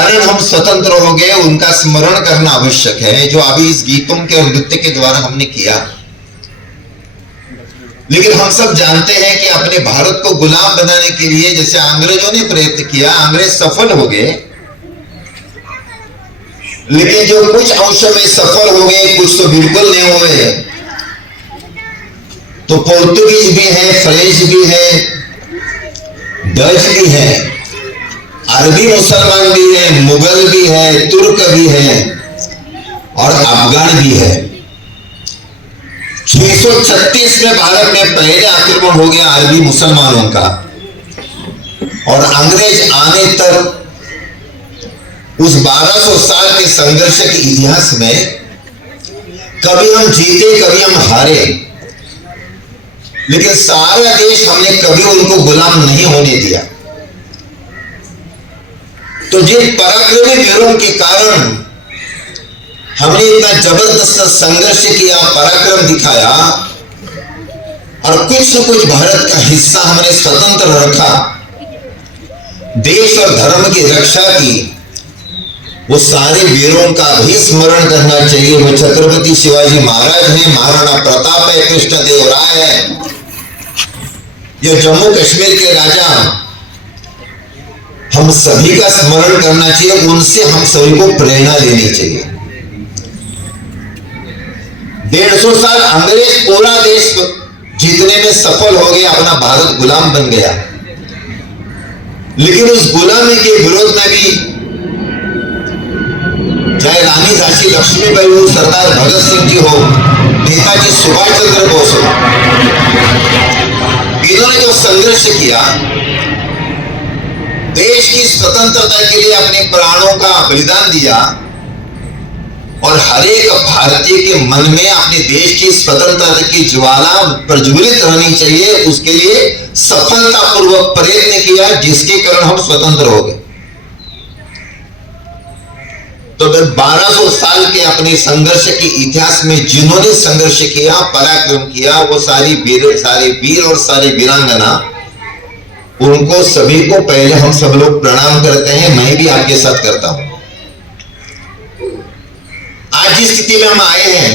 कारण हम स्वतंत्र हो गए उनका स्मरण करना आवश्यक है, जो अभी इस गीतों के और नृत्य के द्वारा हमने किया। लेकिन हम सब जानते हैं कि अपने भारत को गुलाम बनाने के लिए जैसे अंग्रेजों ने प्रयत्न किया, अंग्रेज सफल हो गए, लेकिन जो कुछ अंशों में सफल हो गए, कुछ तो बिल्कुल नहीं हुए। तो पोर्तुगीज भी है, फ्रेंच भी है, डच भी है, अरबी मुसलमान भी है, मुगल भी है, तुर्क भी है और अफगान भी है। 636 में भारत में पहले आक्रमण हो गया अरबी मुसलमानों का, और अंग्रेज आने तक उस 1200 साल के संघर्ष के इतिहास में कभी हम जीते कभी हम हारे, लेकिन सारा देश हमने कभी उनको गुलाम नहीं होने दिया। तो जिन पराक्रमी वीरों के कारण हमने इतना जबरदस्त संघर्ष किया, पराक्रम दिखाया और कुछ न कुछ भारत का हिस्सा हमने स्वतंत्र रखा, देश और धर्म की रक्षा की, वो सारे वीरों का भी स्मरण करना चाहिए। वो छत्रपति शिवाजी महाराज हैं, महाराणा प्रताप है, कृष्णदेव राय है, ये जम्मू कश्मीर के राजा, हम सभी का स्मरण करना चाहिए, उनसे हम सभी को प्रेरणा लेनी चाहिए। 150 साल अंग्रेज पूरा देश जीतने में सफल हो गया, अपना भारत गुलाम बन गया, लेकिन उस गुलामी के विरोध में भी चाहे रानी झांसी लक्ष्मीबाई हो, सरदार भगत सिंह जी हो, नेताजी सुभाष चंद्र बोस हो, इन्होंने जो संघर्ष किया, देश की स्वतंत्रता के लिए अपने प्राणों का बलिदान दिया, और हर एक भारतीय के मन में अपने देश की स्वतंत्रता की ज्वाला प्रज्वलित रहनी चाहिए, उसके लिए सफलतापूर्वक प्रयत्न किया, जिसके कारण हम स्वतंत्र हो गए। तो 1200 साल के अपने संघर्ष के इतिहास में जिन्होंने संघर्ष किया, पराक्रम किया, वो सारे वीर और सारी वीरांगना, उनको सभी को पहले हम सब लोग प्रणाम करते हैं। मैं भी आपके साथ करता हूं। आज जिस स्थिति में हम आए हैं,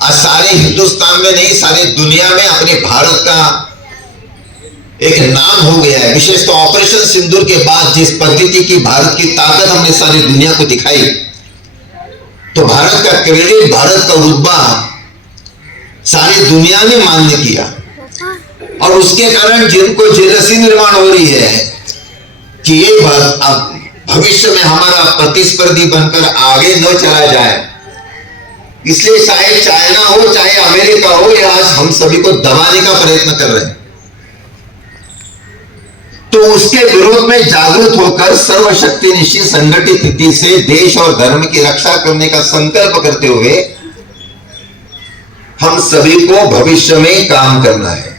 आज सारे हिंदुस्तान में नहीं, सारे दुनिया में अपने भारत का एक नाम हो गया है। विशेष तो ऑपरेशन सिंदूर के बाद जिस पद्धति की भारत की ताकत हमने सारी दुनिया को दिखाई, तो भारत का क्रेडिट, भारत का रुतबा सारी दुनिया ने मान्य किया, और उसके कारण जिनको जेलसी निर्माण हो रही है कि ये भविष्य में हमारा प्रतिस्पर्धी बनकर आगे न चला जाए, इसलिए चाहे चाइना हो चाहे अमेरिका हो, ये आज हम सभी को दबाने का प्रयत्न कर रहे हैं। तो उसके विरोध में जागरूक होकर सर्वशक्तिनिशी संगठित स्थिति से देश और धर्म की रक्षा करने का संकल्प करते हुए हम सभी को भविष्य में काम करना है।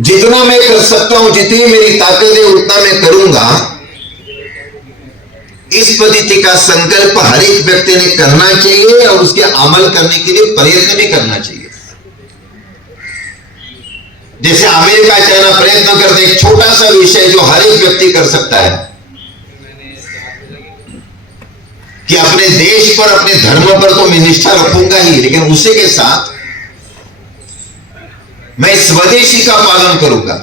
जितना मैं कर सकता हूं, जितनी मेरी ताकत है, उतना मैं करूंगा। इस पद्धति का संकल्प हर एक व्यक्ति ने करना चाहिए और उसके अमल करने के लिए प्रयत्न भी करना चाहिए। जैसे अमेरिका चाइना प्रयत्न करते, एक छोटा सा विषय जो हर एक व्यक्ति कर सकता है कि अपने देश पर, अपने धर्म पर तो मैं निष्ठा रखूंगा ही, लेकिन उसी के साथ मैं स्वदेशी का पालन करूंगा।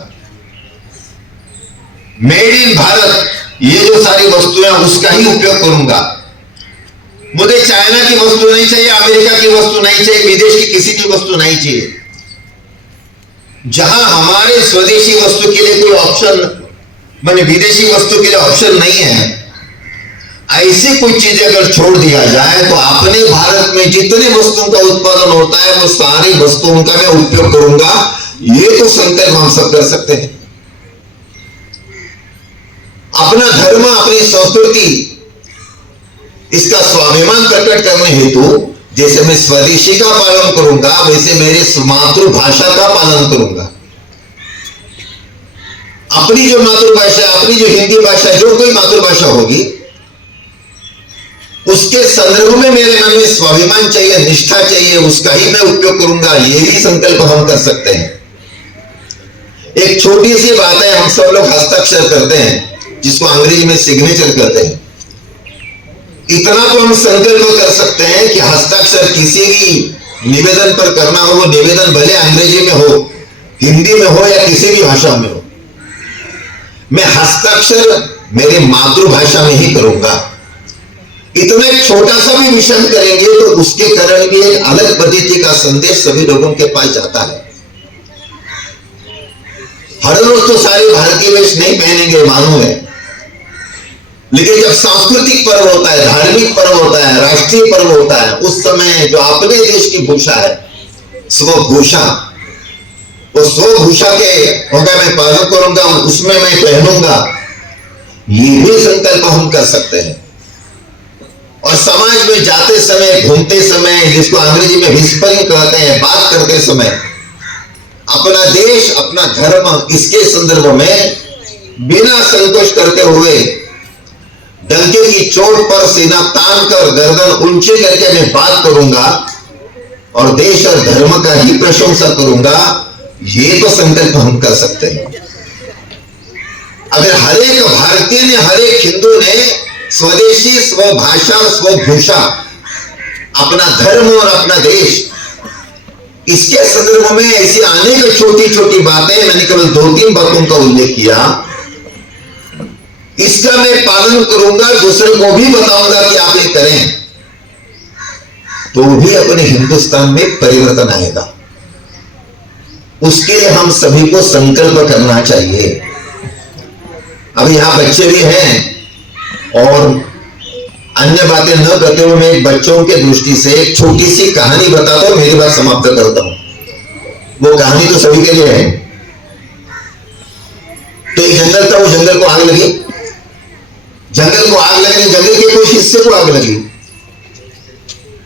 मेड इन भारत, ये जो सारी वस्तुएं उसका ही उपयोग करूंगा। मुझे चाइना की वस्तु नहीं चाहिए, अमेरिका की वस्तु नहीं चाहिए, विदेश की किसी की वस्तु नहीं चाहिए। जहां हमारे स्वदेशी वस्तु के लिए कोई ऑप्शन, माने विदेशी वस्तु के लिए ऑप्शन नहीं है, ऐसी कुछ चीजें अगर छोड़ दिया जाए तो अपने भारत में जितने वस्तुओं का उत्पादन होता है वो सारी वस्तुओं का मैं उपयोग करूंगा। ये तो संकल्प हम सब कर सकते हैं। अपना धर्म, अपनी संस्कृति, इसका स्वाभिमान प्रकट करने हेतु जैसे मैं स्वदेशी का पालन करूंगा, वैसे मेरी मातृभाषा का पालन करूंगा। अपनी जो मातृभाषा, अपनी जो हिंदी भाषा, जो कोई मातृभाषा होगी, उसके संदर्भ में मेरे मन में स्वाभिमान चाहिए, निष्ठा चाहिए, उसका ही मैं उपयोग करूंगा। ये भी संकल्प हम कर सकते हैं। एक छोटी सी बात है, हम सब लोग हस्ताक्षर करते हैं जिसको अंग्रेजी में सिग्नेचर कहते हैं। इतना तो हम संकल्प कर सकते हैं कि हस्ताक्षर किसी भी निवेदन पर करना हो, वो निवेदन भले अंग्रेजी में हो, हिंदी में हो या किसी भी भाषा में हो, मैं हस्ताक्षर मेरी मातृभाषा में ही करूंगा। इतना एक छोटा सा भी मिशन करेंगे तो उसके कारण भी एक अलग पद्धति का संदेश सभी लोगों के पास जाता है। हर रोज तो सारे भारतीय वेश नहीं पहनेंगे, मालूम है, लेकिन जब सांस्कृतिक पर्व होता है, धार्मिक पर्व होता है, राष्ट्रीय पर्व होता है, उस समय जो अपने देश की भूषा है, स्वभूषा, उस स्वभूषा के होगा मैं पालन करूंगा, उसमें मैं पहनूंगा, ये भी संकल्प हम कर सकते हैं। और समाज में जाते समय, घूमते समय, जिसको अंग्रेजी में व्हिस्परिंग कहते हैं, बात करते समय अपना देश, अपना धर्म, इसके संदर्भ में बिना संकोच करते हुए डंके की चोट पर सीना तान कर गर्दन ऊंचे करके मैं बात करूंगा और देश और धर्म का ही प्रशंसा करूंगा। ये तो संकल्प हम कर सकते हैं। अगर हर एक भारतीय ने, हर एक हिंदू ने स्वदेशी, स्वभाषा, स्वभूषा, अपना धर्म और अपना देश, इसके संदर्भ में ऐसी अनेक छोटी छोटी बातें, मैंने केवल 2-3 बातों का उल्लेख किया, इसका मैं पालन करूंगा, दूसरे को भी बताऊंगा कि आप ये करें, तो भी अपने हिंदुस्तान में परिवर्तन आएगा। उसके लिए हम सभी को संकल्प करना चाहिए। अब यहां बच्चे भी हैं और अन्य बातें न करते हुए मैं बच्चों के दृष्टि से एक छोटी सी कहानी बताता हूं, मेरी बात समाप्त करता हूं। वो कहानी तो सभी के लिए है। तो एक जंगल था, वो जंगल को आग लगी, जंगल को आग लगने, जंगल के कुछ हिस्से को आग लगी,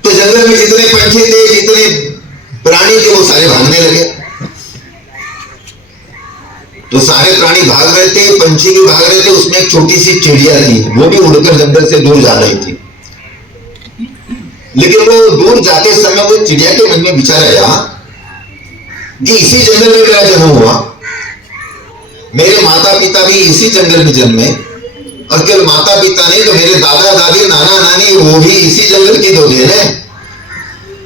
तो जंगल में जितने पंछी थे, जितने प्राणी थे, वो सारे भागने लगे। तो सारे प्राणी भाग रहे थे, पंछी भी भाग रहे थे, उसमें एक छोटी सी चिड़िया थी, वो भी उड़कर जंगल से दूर जा रही थी। लेकिन वो दूर जाते समय वो चिड़िया के मन में विचार आया कि इसी जंगल में मेरा जन्म हुआ, मेरे माता पिता भी इसी जंगल में जन्मे, और केवल माता पिता नहीं तो मेरे दादा दादी, नाना नानी, वो भी इसी जंगल की दो देन है।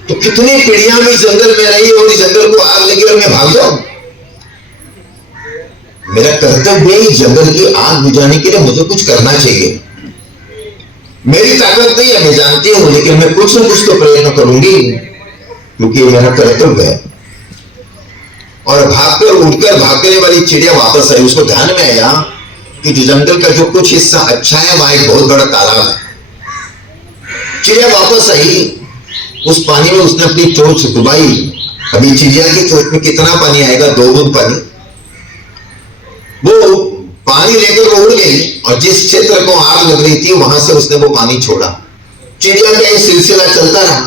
तो कितनी पीढ़ियां भी जंगल में रही और इस जंगल को आग लगी और मैं भाग जाऊं? मेरा कर्तव्य है जंगल की आग बुझाने के लिए मुझे कुछ करना चाहिए। मेरी ताकत नहीं है, मैं जानती हूं, लेकिन मैं कुछ न कुछ तो प्रयत्न करूंगी, क्योंकि मेरा कर्तव्य है। और भागकर, उड़कर भागने वाली चिड़िया वापस आई। उसको ध्यान में आया कि जो जंगल का जो कुछ हिस्सा अच्छा है, वहां एक बहुत बड़ा तालाब है। चिड़िया वापस आई, उस पानी में उसने अपनी चोंच डुबाई। अभी चिड़िया की चोंच में कितना पानी आएगा? 2 बूंद पानी। वो पानी लेकर वो उड़ गई और जिस क्षेत्र को आग लग रही थी वहां से उसने वो पानी छोड़ा। चिड़िया का एक सिलसिला चलता रहा।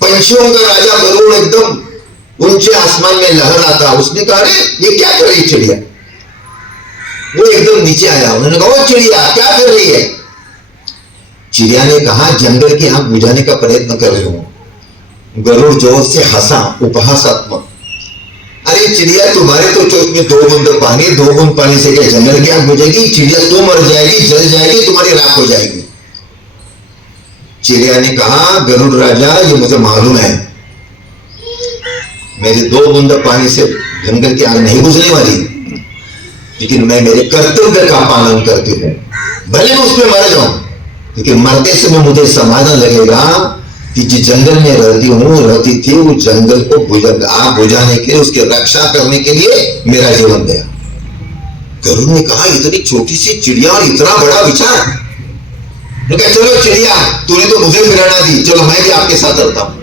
पंछियों का राजा गरुड़ एकदम ऊंचे आसमान में लहराता। उसने कहा, अरे ये क्या कर रही चिड़िया? वो एकदम नीचे आया। उन्होंने कहा, ओ चिड़िया क्या कर रही है? चिड़िया ने कहा, जंगल की आग बुझाने का प्रयत्न कर रही हूं। गरुड़ जोर से हंसा, उपहासात्मक। अरे चिड़िया, तुम्हारे तो चोंच में 2 बूंद पानी, 2 बूंद पानी से क्या जंगल की आग बुझेगी? चिड़िया तो मर जाएगी, जल जाएगी, तुम्हारी राख हो जाएगी। चिड़िया ने कहा, गरुड़ राजा, ये मुझे मालूम है, मेरे 2 बूंद पानी से जंगल की आग नहीं बुझने वाली, लेकिन मैं मेरे कर्तव्य का पालन करती हूं। भले मैं उसमें मर जाऊं, लेकिन मरते समय मुझे समाधान लगेगा कि जिस जंगल में रहती थी, वो जंगल को आग बुझाने के लिए, उसकी रक्षा करने के लिए मेरा जीवन दिया। गरुड़ ने कहा, इतनी छोटी सी चिड़िया और इतना बड़ा विचार। चलो चिड़िया, तूने तो मुझे प्रेरणा दी, चलो मैं भी आपके साथ चलता हूं।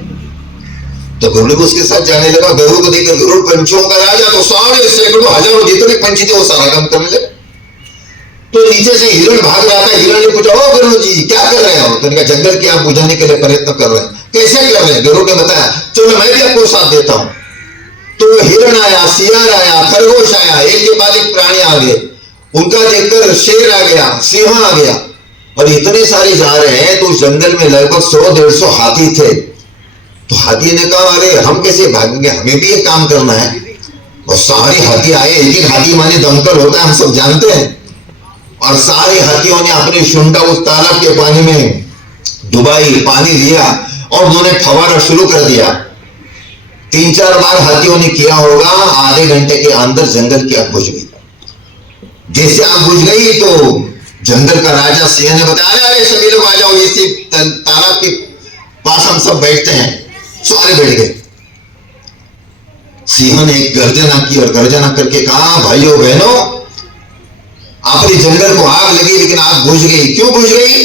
तो गरुड़ को उसके साथ जाने लगा। गरुड़ को देखकर, गरुड़ पंछियों का राजा, तो सारे सैकड़ों हजारों जितने पंछी थे वो सारा काम करने लगे। तो नीचे से हिरण भाग रहा था। हिरण ने पूछा, ओ गरुड़ जी क्या कर रहे हो? तो जंगल की आग बुझाने के लिए प्रयत्न कर रहे हैं। कैसे कर रहे हैं? गरुड़ ने बताया, चलो मैं भी आपको साथ देता हूं। तो हिरण आया, सियार आया, खरगोश आया, एक के बाद एक प्राणी आ गए। उनका देखकर शेर आ गया, सिंह आ गया, और इतने सारे जा रहे हैं। तो जंगल में लगभग 100-150 हाथी थे। तो हाथी ने कहा, अरे हम कैसे भागेंगे, हमें भी एक काम करना है। और सारे हाथी आए, एक एक हाथी माने दमकल होता है, हम सब जानते हैं। और सारे हाथियों ने अपने शुंडा उस तालाब के पानी में डुबाई, पानी लिया और उन्होंने फवारा शुरू कर दिया। 3-4 बार हाथियों ने किया होगा। आधे घंटे के अंदर जंगल की आग बुझ गई। जैसे आग बुझ गई तो जंगल का राजा सिंह ने बताया, अरे सभी लोग आ जाओ, इसी तालाब के पास हम सब बैठते हैं। सारे बैठ गए। सिंह ने एक गर्जना की और गर्जना करके कहा, भाइयों बहनों, अपने जंगल को आग लगी लेकिन आग बुझ गई। क्यों बुझ गई?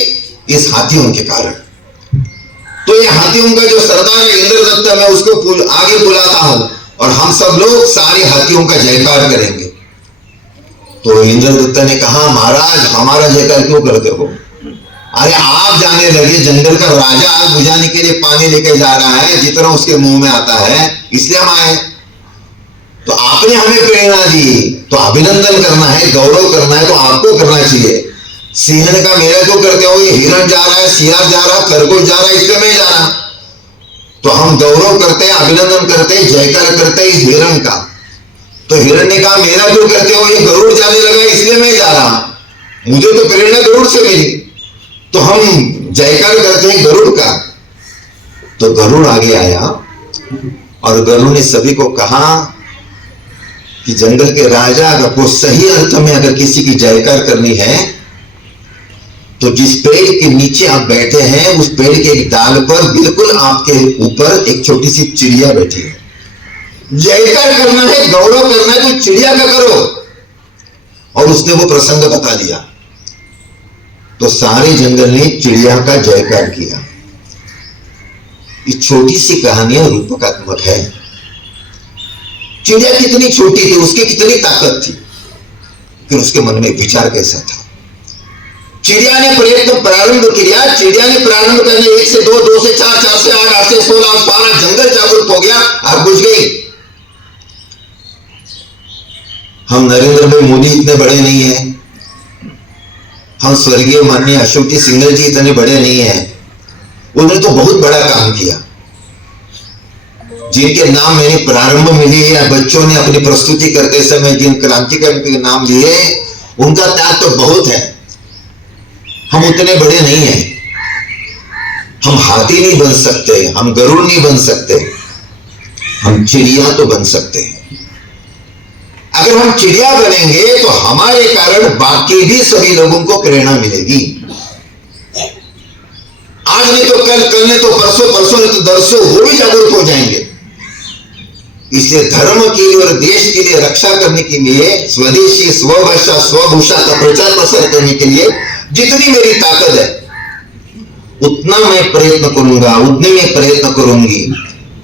इस हाथियों के कारण। तो ये हाथियों का जो सरदार है इंद्रदत्त, मैं उसको आगे बुलाता हूं और हम सब लोग सारे हाथियों का जयकार करेंगे। तो इंद्रदत्त ने कहा, महाराज हमारा जयकार क्यों करते हो? अरे आप जाने लगे, जंगल का राजा आग बुझाने के लिए पानी लेके जा रहा है, जितना उसके मुंह में आता है, इसलिए हम आए। तो आपने हमें प्रेरणा दी, तो अभिनंदन करना है, गौरव करना है तो आपको करना चाहिए। सिंह ने कहा, मेरा क्यों करते हो? ये हिरण जा रहा है, सियार जा रहा है, खरगोश जा रहा है, इसलिए मैं जा रहा। तो हम गौरव करते हैं, अभिनंदन करते हैं, जयकार करते हैं इस हिरण का। तो हिरण ने कहा, मेरा क्यों करते हो? ये गरुड़ जाने लगा इसलिए मैं जा रहा, मुझे तो प्रेरणा गरुड़ से मिली। तो हम जयकार करते हैं गरुड़ का। तो गरुड़ आगे आया और गरुड़ ने सभी को कहा कि जंगल के राजा, अगर को सही अर्थ में अगर किसी की जयकार करनी है तो जिस पेड़ के नीचे आप बैठे हैं उस पेड़ के एक डाल पर बिल्कुल आपके ऊपर एक छोटी सी चिड़िया बैठी है। जयकार करना है, गौरव करना है तो चिड़िया का करो। और उसने वो प्रसंग बता दिया। तो सारे जंगल ने चिड़िया का जयकार किया। ये छोटी सी कहानियां रूपकात्मक है। चिड़िया कितनी छोटी थी, उसकी कितनी ताकत थी, फिर उसके मन में विचार कैसा था। चिड़िया ने प्रयत्न प्रारंभ किया। चिड़िया ने प्रारंभ करने 1 से 2, 2 से 4, 4 से 8, 8 से 16, सारा जंगल जागरूक हो गया, आग बुझ गई। हम नरेंद्र भाई मोदी इतने बड़े नहीं हैं, हम स्वर्गीय माननीय अशोक जी सिंघल जी इतने बड़े नहीं हैं। उन्होंने तो बहुत बड़ा काम किया। जिनके नाम मैंने प्रारंभ में लिए या बच्चों ने अपनी प्रस्तुति करते समय जिन क्रांतिकारी के नाम लिए, उनका त्याग तो बहुत है। हम उतने बड़े नहीं हैं। हम हाथी नहीं बन सकते, हम गरुड़ नहीं बन सकते, हम चिड़िया तो बन सकते हैं। अगर हम चिड़िया बनेंगे तो हमारे कारण बाकी भी सभी लोगों को प्रेरणा मिलेगी। आज नहीं तो कल, कल नहीं तो परसों, परसों नहीं तो दरसों वो भी जागरूक हो जाएंगे। इसलिए धर्म के लिए और देश के लिए रक्षा करने के लिए, स्वदेशी स्वभाषा स्वभूषा का प्रचार प्रसार करने के लिए जितनी मेरी ताकत है उतना मैं प्रयत्न करूंगा, उतने में प्रयत्न करूंगी।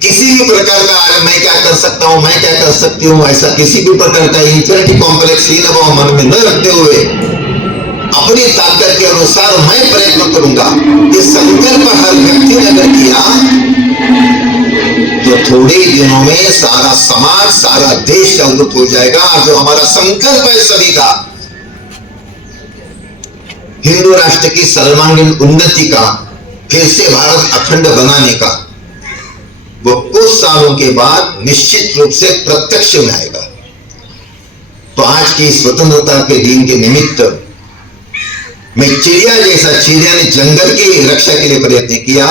किसी भी प्रकार का मैं क्या कर सकता हूं, मैं क्या कर सकती हूं, ऐसा किसी भी प्रकार का इंफीरियरिटी कॉम्प्लेक्स हीन भाव मन में न रखते हुए अपनी ताकत के अनुसार मैं प्रयत्न करूंगा। ये संकल्प हर व्यक्ति ने अगर किया तो थोड़े ही दिनों में सारा समाज, सारा देश जागरूक हो जाएगा। जो हमारा संकल्प है सभी का, हिंदू राष्ट्र की सर्वांगीण उन्नति का, फिर से भारत अखंड बनाने का, वो कुछ सालों के बाद निश्चित रूप से प्रत्यक्ष में आएगा। तो आज की स्वतंत्रता के दिन के निमित्त मैं चिड़िया जैसा, चिड़िया ने जंगल की रक्षा के लिए प्रयत्न किया,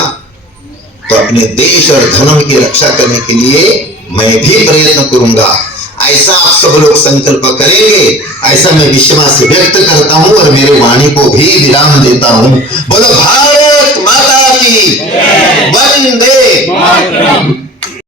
तो अपने देश और धर्म की रक्षा करने के लिए मैं भी प्रयत्न करूंगा। ऐसा आप सब लोग संकल्प करेंगे, ऐसा मैं विश्वास व्यक्त करता हूं और मेरे वाणी को भी विराम देता हूं। बोलो भारत माता की, वंदे मातरम।